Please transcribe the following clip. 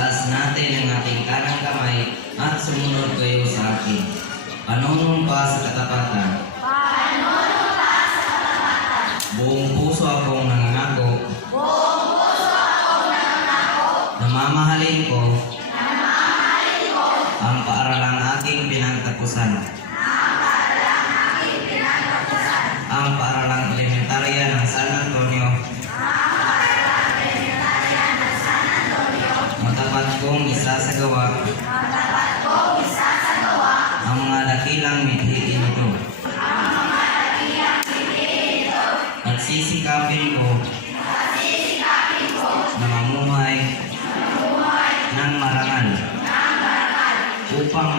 Itaas natin ang ating kanang kamay at sumunod kayo sa akin. Panunumpa sa katapatan. Buong puso akong nangangako. Na mamahalin ko. Ang paaralang aking pinagtapusan. Ang paaralang elementarya ng San Antonio. Matapat kong isasagawa ang mga dakilang mithiin ito. At sisikapin ko na mamuhay ng marangal upang